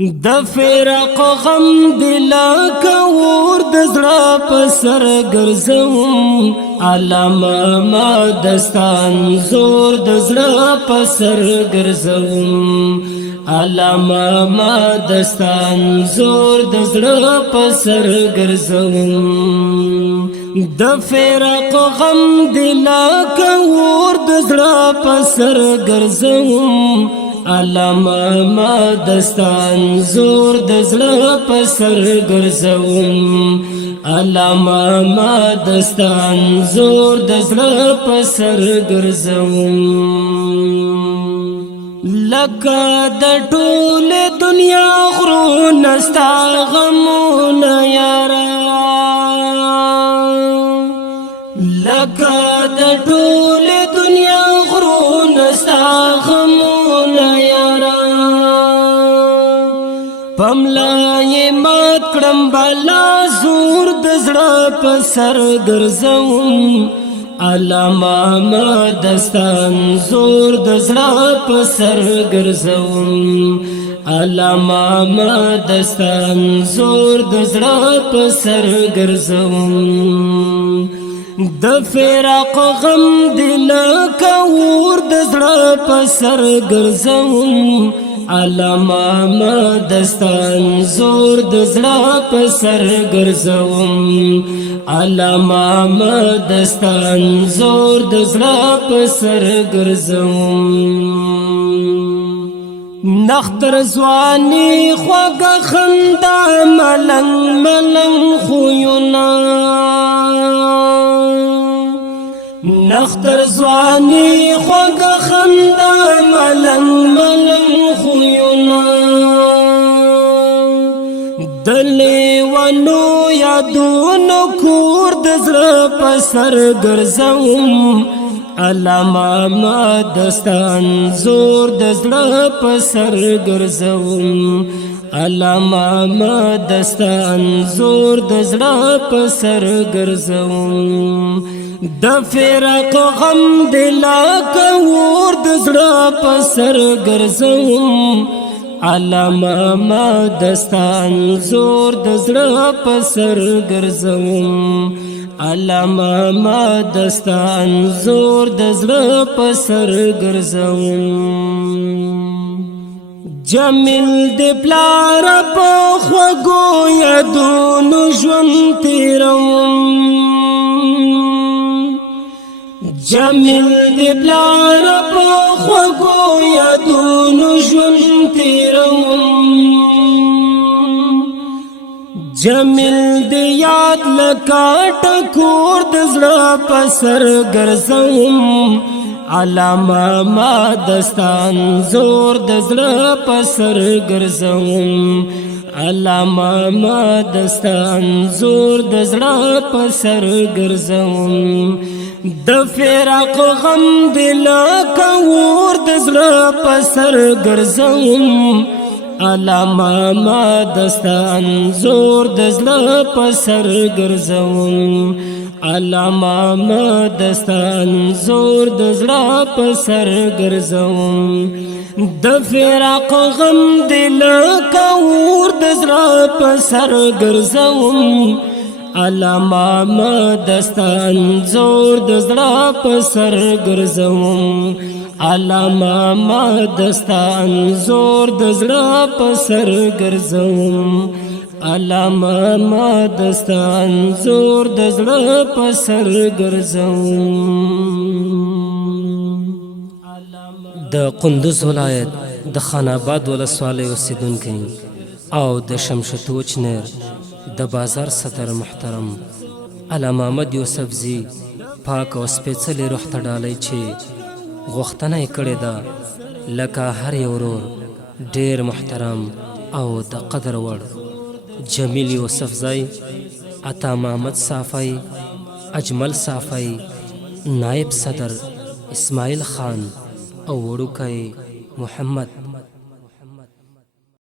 د فرق غم دلا کور د زړه په سر ګرځوم علامه ما دستان زور د زړه په سر ګرځوم علامه ما دستان زور د زړه په سر ګرځوم د فرق غم دلا کور د زړه په سر ګرځوم علامه ما دستان زور د زړه په سر ګرځوم علامه ما دستان زور د زړه په سر ګرځوم لکه د ټول دنیا غرونه ستا غمونه یاره لکه د ټول دنیا غرونه ستا غمونه پملای مات کړم بلا زور د زړه په سر ګرځوم علامه ما دستان زور د زړه په سر ګرځوم علامه ما دستان زور د زړه په سر ګرځوم د فراق غم دل کور د زړه په سر ګرځوم علامه ما دستان زور د زړه په سر ګرځوم علامه ما دستان زور د زړه په سر ګرځوم نختر ځواني خوږه خندا ملنګ ملنګ خویونه نختر ځواني خوږه خندا ملنګ ملنګ خویونه د لیوانو یادونو کور د زړه په سر ګرځوم علامه ما دستان زور د زړه په سر ګرځوم علامه ما دستان زور د زړه په سر ګرځوم د فرق غم دلا کور د زړه په سر ګرځوم علامه ما دستان زور د زړه په سر ګرځوم علامه ما دستان زور د زړه په سر ګرځوم جمیل د پلار په خوږو یادونو ژوند تیروم جمیل دی پلار په خوږو یادونو ژوند تیروم جمیل دی یاد لکه ټکور د زړه په سر ګرځوم علامه ما دستان زور د زړه په سر ګرځوم علامه ما دستان زور د زړه په سر ګرځوم د فراق غم دل کور د زړه په سر ګرځوم علامه ما دستان زور د زړه په سر ګرځوم علامه ما دستان زور د زړه په سر ګرځوم د فراق غم دل کور د زړه په سر ګرځوم علامه ما دستان زور د زړه په سر ګرځوم علامه ما دستان زور د زړه په سر ګرځوم علامه ما دستان زور د زړه په سر ګرځوم د قندوز ولایت د خان آباد ولسوالۍ اوسیدونکی او د شمشتوچ نیر د بازار صدر محترم علامه محمد یوسفزي پاک او سپېڅلې روح ته ډالۍ چې غوښتنه یې کړې ده لکه هر یو ورور ډېر محترم او د قدر وړ جمیل یوسفزی عطا محمد صافی اجمل صافی نائب صدر اسماعیل خان او وړوکی محمد